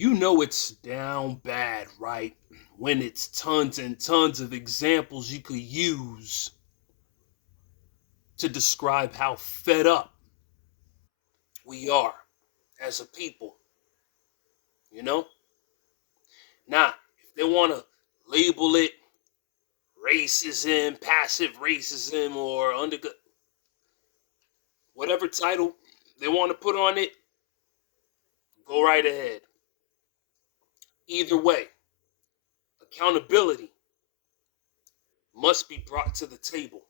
You know it's down bad, right? When it's tons and tons of examples you could use to describe how fed up we are as a people, you know? Now, if they want to label it racism, passive racism, or under whatever title they want to put on it, go right ahead. Either way, accountability must be brought to the table.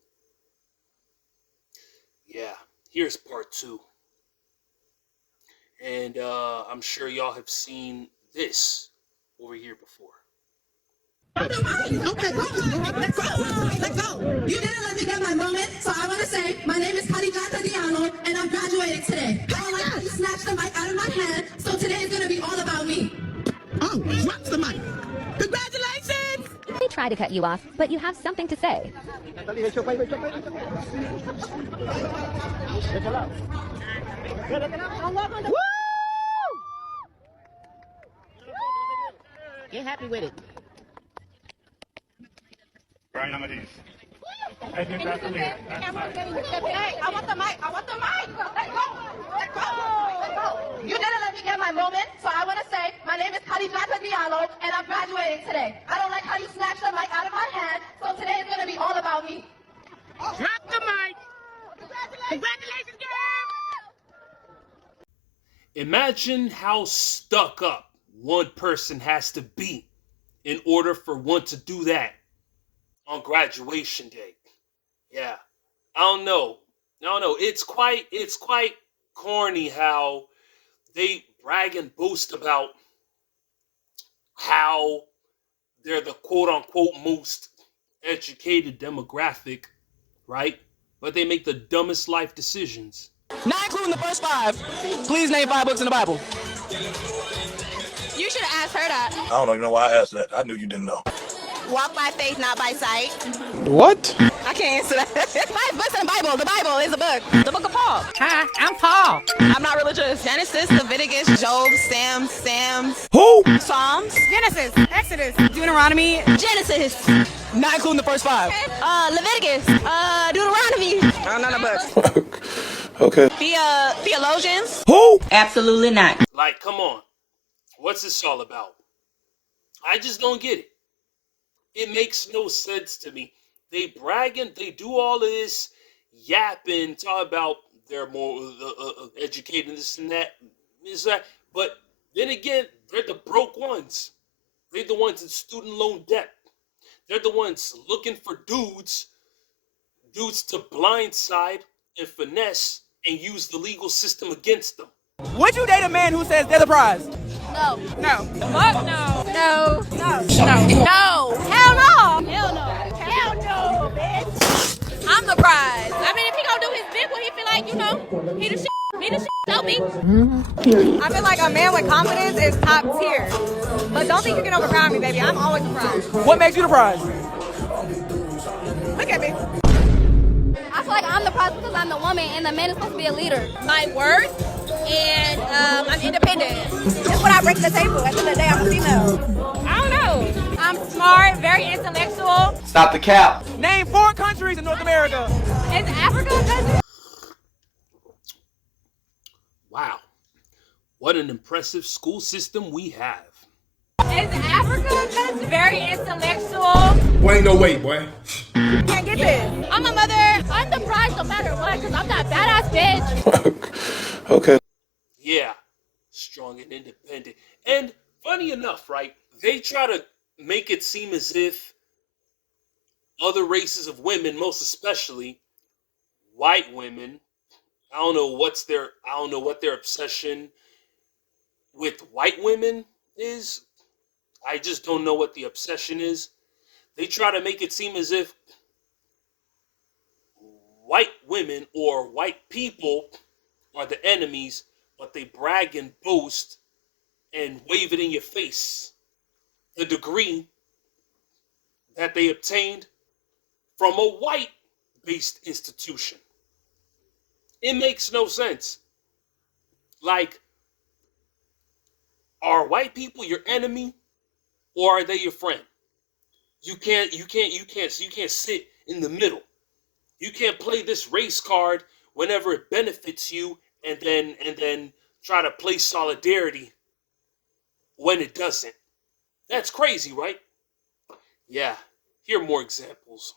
Yeah, here's part two. And I'm sure y'all have seen this over here before. Okay, let's go. You didn't let me get my moment, so I want to say my name is Karijata Diallo, and I'm graduating today. I don't like how you snatched the mic out of my hand, so today is going to be all about me. Oh, drop the mic. Congratulations! They try to cut you off, but you have something to say. Woo! Get happy with it. Brian Amadis. Hey, I want the mic. Let go. You didn't let me get my moment, so I want to say my name is Karijata Diallo, and I'm graduating today. I don't like how you snatched the mic out of my hand, so today is going to be all about me. Drop the mic. Congratulations, girl. Imagine how stuck up one person has to be in order for one to do that on graduation day. Yeah. I don't know. It's quite corny how they brag and boast about how they're the quote unquote most educated demographic, right? But they make the dumbest life decisions. Not including the first five. Please name 5 books in the Bible. You should have asked her that. I don't even know why I asked that. I knew you didn't know. Walk by faith, not by sight. What? I can't answer that. 5 books in the Bible. The Bible is a book. The book of Paul. Hi, I'm Paul. I'm not religious. Genesis, Leviticus, Job, Psalms. Who? Psalms. Genesis, Exodus, Deuteronomy. Genesis. Not including the first 5. Leviticus. Deuteronomy. None of books. Okay. Theologians. Who? Absolutely not. Like, come on. What's this all about? I just don't get it. It makes no sense to me. They bragging, they do all of this yapping, talk about they're more educated, this and that, but then again, they're the broke ones. They're the ones in student loan debt. They're the ones looking for dudes to blindside and finesse and use the legal system against them. Would you date a man who says they're the prize? No. No. Fuck no. No. No. No. Hell no. Hell no. Hell no, bitch. I'm the prize. I mean, if he gonna do his bit when he feel like, he the shit. He the shit. Tell me. I feel like a man with confidence is top tier. But don't think you can overpower me, baby. I'm always the prize. What makes you the prize? Look at me. I feel like I'm the prize because I'm the woman and the man is supposed to be a leader. My worth and I'm independent. That's what I bring to the table. At the end of the day, I'm a female. I don't know. I'm smart, very intellectual. Stop the cap. Name 4 countries in North America. Is Africa a country? Wow. What an impressive school system we have. Is Africa a country? Very intellectual. Boy, ain't no way, boy. Can't get this. I'm a mother. I'm the prize no matter what because I'm that badass bitch. Okay. Yeah, strong and independent. And funny enough, right? They try to make it seem as if other races of women, most especially white women, I don't know what their obsession with white women is. I just don't know what the obsession is. They try to make it seem as if white women or white people are the enemies, but they brag and boast and wave it in your face. The degree that they obtained from a white-based institution. It makes no sense. Like, Are white people your enemy or are they your friend? You can't sit in the middle. You can't play this race card whenever it benefits you and then try to play solidarity when it doesn't. That's crazy, right? Yeah. Here are more examples.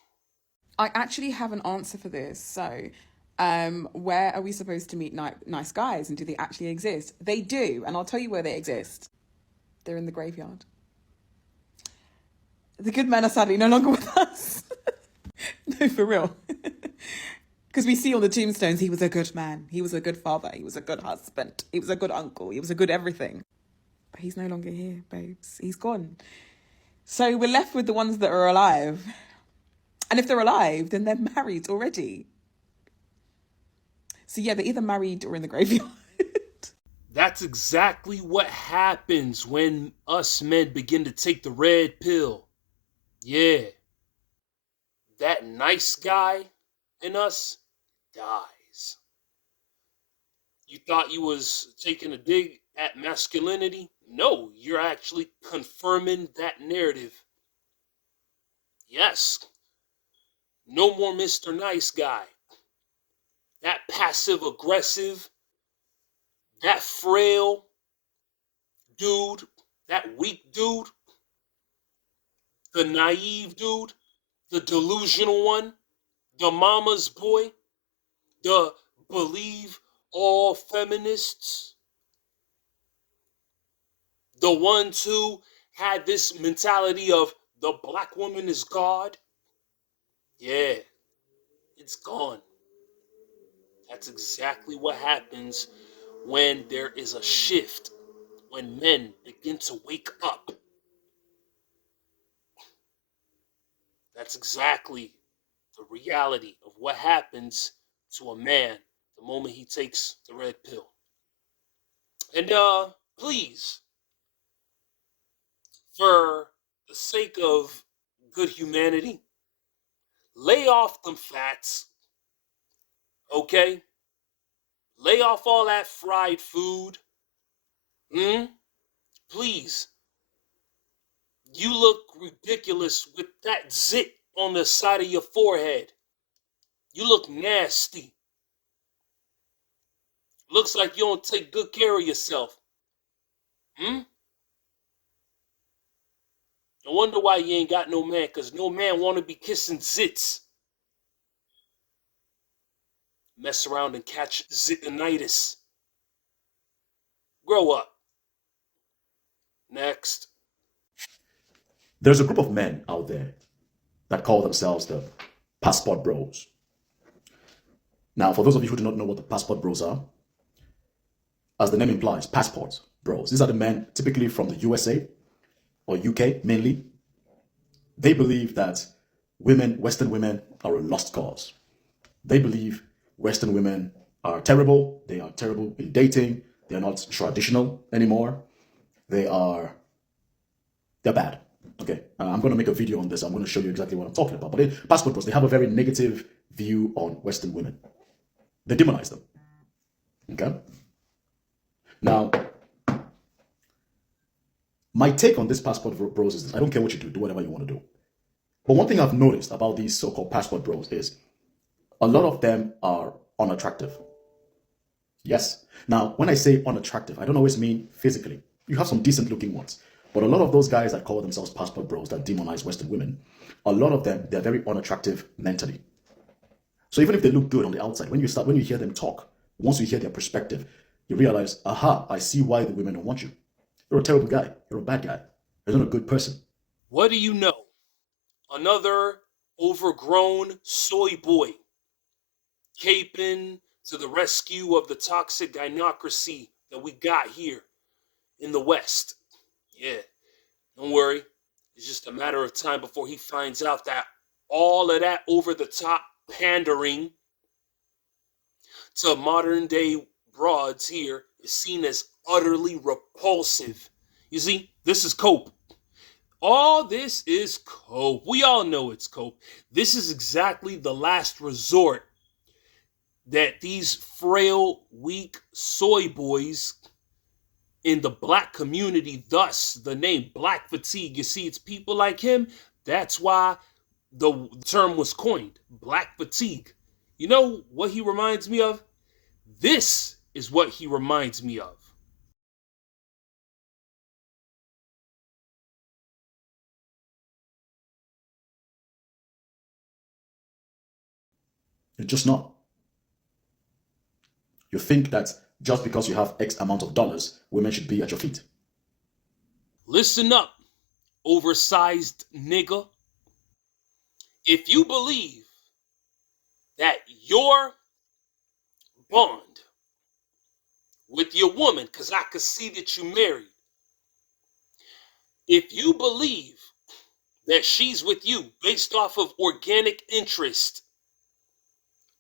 I actually have an answer for this. So, where are we supposed to meet nice guys, and do they actually exist? They do, and I'll tell you where they exist. They're in the graveyard. The good men are sadly no longer with us. No, for real. Because we see on the tombstones, he was a good man. He was a good father. He was a good husband. He was a good uncle. He was a good everything. But he's no longer here, babes. He's gone. So we're left with the ones that are alive. And if they're alive, then they're married already. So yeah, they're either married or in the graveyard. That's exactly what happens when us men begin to take the red pill. Yeah. That nice guy in us dies. You thought you was taking a dig at masculinity? No, you're actually confirming that narrative. Yes. No more Mr. Nice Guy. That passive aggressive, that frail dude, that weak dude, the naive dude, the delusional one, the mama's boy, the believe all feminists, the ones who had this mentality of the black woman is God. Yeah, it's gone. That's exactly what happens when there is a shift, when men begin to wake up. That's exactly the reality of what happens to a man the moment he takes the red pill. And please, for the sake of good humanity, lay off them fats, okay? Lay off all that fried food. Please. You look ridiculous with that zit on the side of your forehead. You look nasty. Looks like you don't take good care of yourself. I wonder why you ain't got no man, because no man want to be kissing zits. Mess around and catch zitinitis. Grow up. Next. There's a group of men out there that call themselves the passport bros. Now, for those of you who do not know what the passport bros are, as the name implies, passport bros. These are the men typically from the USA or UK mainly. They believe that Western women are a lost cause. They believe Western women are terrible. They are terrible in dating. They are not traditional anymore. They're bad. Okay, I'm going to make a video on this. I'm going to show you exactly what I'm talking about. But passport bros, they have a very negative view on Western women. They demonize them. Okay? Now, my take on this passport bros is this. I don't care what you do. Do whatever you want to do. But one thing I've noticed about these so-called passport bros is a lot of them are unattractive. Yes. Now, when I say unattractive, I don't always mean physically. You have some decent looking ones. But a lot of those guys that call themselves passport bros that demonize Western women, a lot of them, they're very unattractive mentally. So even if they look good on the outside, when you hear them talk, once you hear their perspective, you realize, aha, I see why the women don't want you. You're a terrible guy. You're a bad guy. You're not a good person. What do you know? Another overgrown soy boy caping to the rescue of the toxic gynocracy that we got here in the West. Yeah, don't worry. It's just a matter of time before he finds out that all of that over-the-top pandering to modern-day broads here is seen as utterly repulsive. You see, this is cope. All this is cope. We all know it's cope. This is exactly the last resort that these frail, weak soy boys in the black community, thus the name black fatigue. You see, it's people like him. That's why the term was coined, black fatigue. You know what he reminds me of? This is what he reminds me of. It's just not. You think that just because you have X amount of dollars, women should be at your feet. Listen up, oversized nigga. If you believe that your bond with your woman, because I could see that you married, if you believe that she's with you based off of organic interest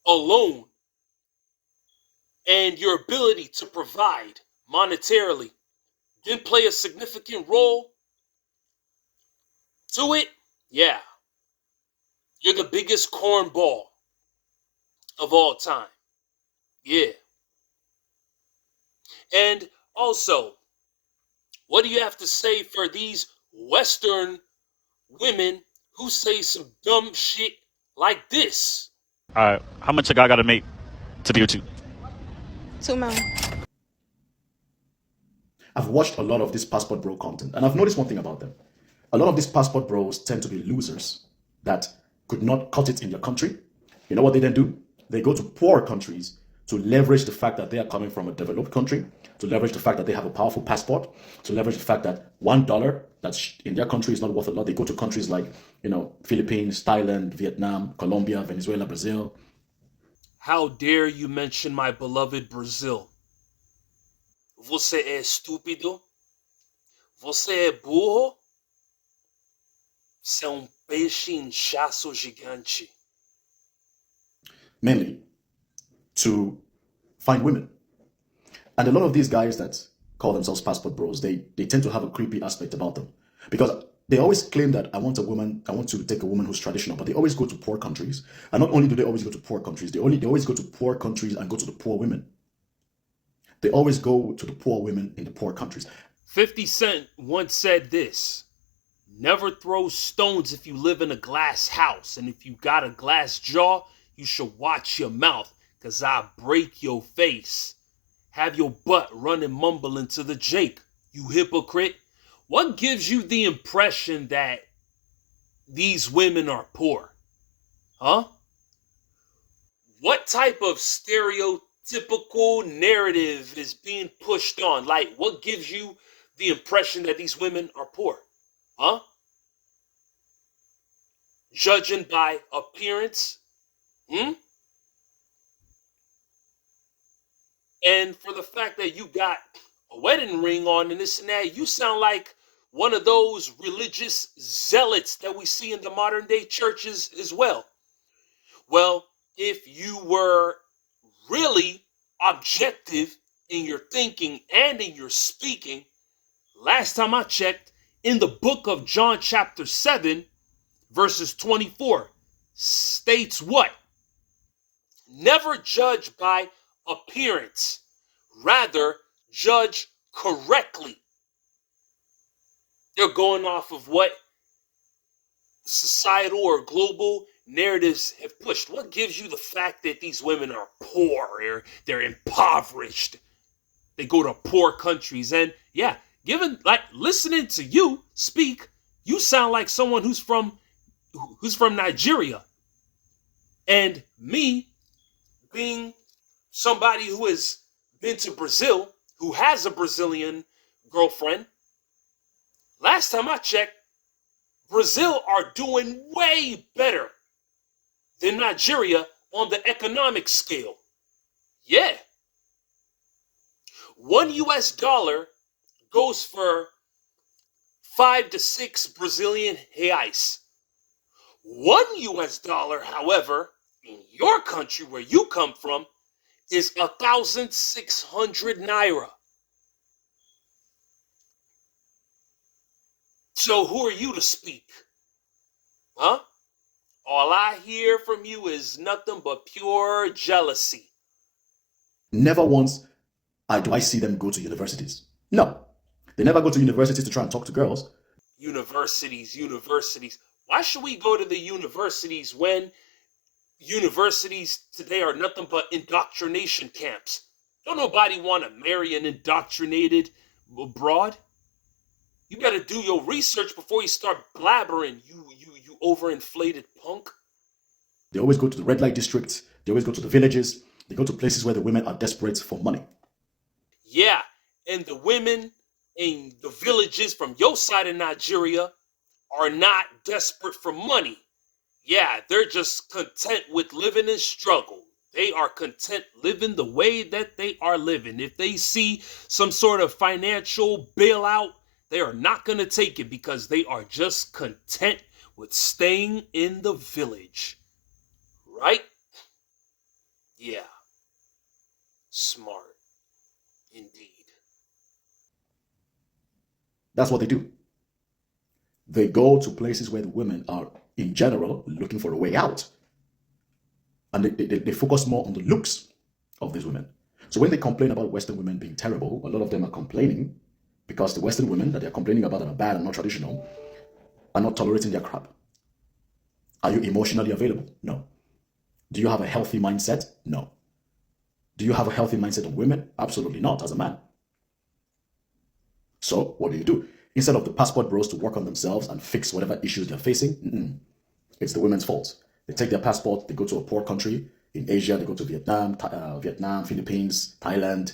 alone and your ability to provide monetarily didn't play a significant role to it, yeah, you're the biggest cornball of all time. Yeah. And also, what do you have to say for these Western women who say some dumb shit like this? How much a guy got to make to be with you? 2 million. I've watched a lot of this passport bro content, and I've noticed one thing about them. A lot of these passport bros tend to be losers that could not cut it in their country. You know what they then do? They go to poor countries to leverage the fact that they are coming from a developed country, to leverage the fact that they have a powerful passport, to leverage the fact that $1 that's in their country is not worth a lot. They go to countries like, Philippines, Thailand, Vietnam, Colombia, Venezuela, Brazil. How dare you mention my beloved Brazil? Você é estúpido? Você é burro? Você é peixe inchaço gigante. Mainly to find women. And a lot of these guys that call themselves passport bros, they tend to have a creepy aspect about them. Because they always claim that I want to take a woman who's traditional, but they always go to poor countries. And not only do they always go to poor countries, they always go to poor countries and go to the poor women. They always go to the poor women in the poor countries. 50 Cent once said this: never throw stones if you live in a glass house. And if you got a glass jaw, you should watch your mouth, because I'll break your face. Have your butt running mumbling to the Jake, you hypocrite. What gives you the impression that these women are poor? Huh? What type of stereotypical narrative is being pushed on? Like, what gives you the impression that these women are poor? Huh? Judging by appearance? And for the fact that you got a wedding ring on and this and that, you sound like one of those religious zealots that we see in the modern day churches as well. Well, if you were really objective in your thinking and in your speaking, last time I checked, in the book of John chapter 7, verses 24, states what? Never judge by appearance, rather judge correctly. They're going off of what societal or global narratives have pushed. What gives you the fact that these women are poor, they're impoverished? They go to poor countries, and yeah, listening to you speak, you sound like someone who's from Nigeria. And me, being somebody who has been to Brazil, who has a Brazilian girlfriend, last time I checked, Brazil are doing way better than Nigeria on the economic scale. Yeah. $1 goes for 5 to 6 Brazilian reais. $1, however, in your country where you come from, is 1,600 naira. So who are you to speak? Huh? All I hear from you is nothing but pure jealousy. Never once do I see them go to universities. No. They never go to universities to try and talk to girls. Universities. Why should we go to the universities when universities today are nothing but indoctrination camps? Don't nobody want to marry an indoctrinated broad. You better do your research before you start blabbering, you overinflated punk. They always go to the red light districts. They always go to the villages. They go to places where the women are desperate for money. Yeah, and the women in the villages from your side of Nigeria are not desperate for money. Yeah, they're just content with living in struggle. They are content living the way that they are living. If they see some sort of financial bailout, they are not going to take it because they are just content with staying in the village. Right? Yeah. Smart. Indeed. That's what they do. They go to places where the women are, in general, looking for a way out. And they focus more on the looks of these women. So when they complain about Western women being terrible, a lot of them are complaining because the Western women that they're complaining about that are bad and not traditional are not tolerating their crap. Are you emotionally available? No. Do you have a healthy mindset? No. Do you have a healthy mindset of women? Absolutely not, as a man. So what do? Instead of the passport bros to work on themselves and fix whatever issues they're facing, it's the women's fault. They take their passport, they go to a poor country. In Asia, they go to Vietnam, Philippines, Thailand.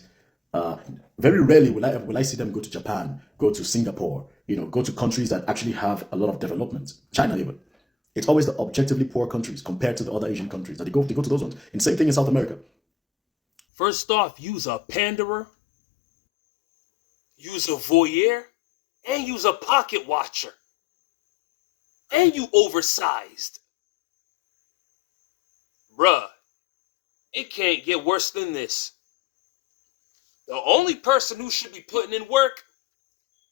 Very rarely will I see them go to Japan, go to Singapore, go to countries that actually have a lot of development. China even. It's always the objectively poor countries compared to the other Asian countries that they go to those ones. And same thing in South America. First off, use a panderer, use a voyeur, and use a pocket watcher. And you oversized. Bruh, it can't get worse than this. The only person who should be putting in work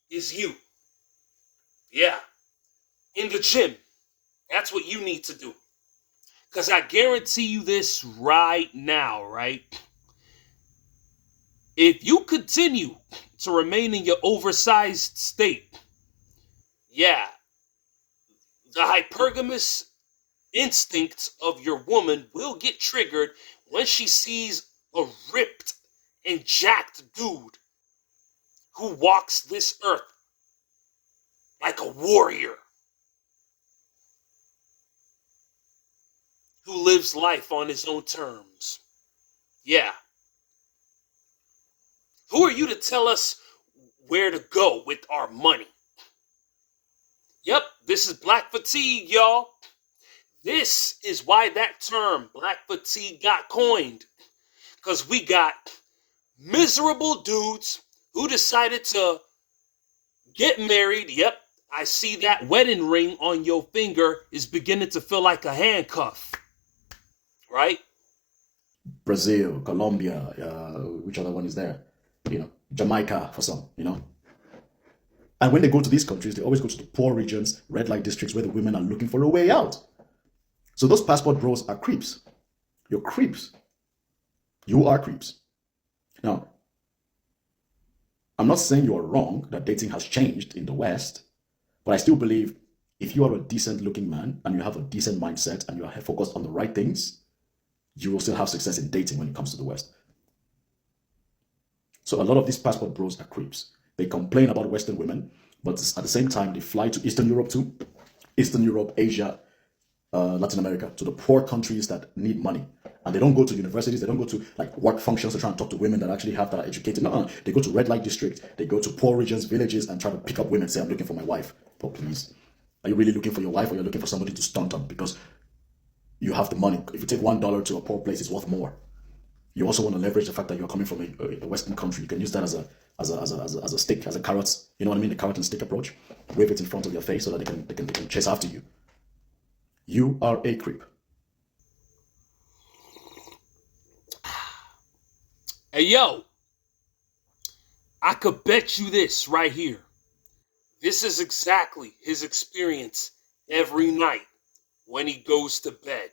is you. Yeah, in the gym. That's what you need to do. Because I guarantee you this right now, right? If you continue to remain in your oversized state, yeah, the hypergamous instincts of your woman will get triggered when she sees a ripped and jacked dude who walks this earth like a warrior, who lives life on his own terms. Yeah. Who are you to tell us where to go with our money? Yep, this is black fatigue, y'all. This is why that term, black fatigue, got coined. Because we got miserable dudes who decided to get married. Yep, I see that wedding ring on your finger is beginning to feel like a handcuff. Right? Brazil, Colombia, which other one is there? Jamaica for some, And when they go to these countries, they always go to the poor regions, red light districts where the women are looking for a way out. So those passport bros are creeps. You're creeps. You are creeps. Now, I'm not saying you are wrong that dating has changed in the West, but I still believe if you are a decent looking man and you have a decent mindset and you are focused on the right things, you will still have success in dating when it comes to the West. So a lot of these passport bros are creeps. They complain about Western women, but at the same time, they fly to Eastern Europe too. Eastern Europe, Asia, Latin America, to the poor countries that need money. And they don't go to universities, they don't go to work functions to try and talk to women that actually that are educated. No, they go to red light district, they go to poor regions, villages, and try to pick up women and say, I'm looking for my wife. But please, are you really looking for your wife, or you're looking for somebody to stunt on because you have the money? If you take $1 to a poor place, it's worth more. You also want to leverage the fact that you're coming from a Western country. You can use that as a stick, as a carrot. You know what I mean? The carrot and stick approach. Wave it in front of your face so that they can chase after you. You are a creep. Hey, yo, I could bet you this right here. This is exactly his experience every night when he goes to bed.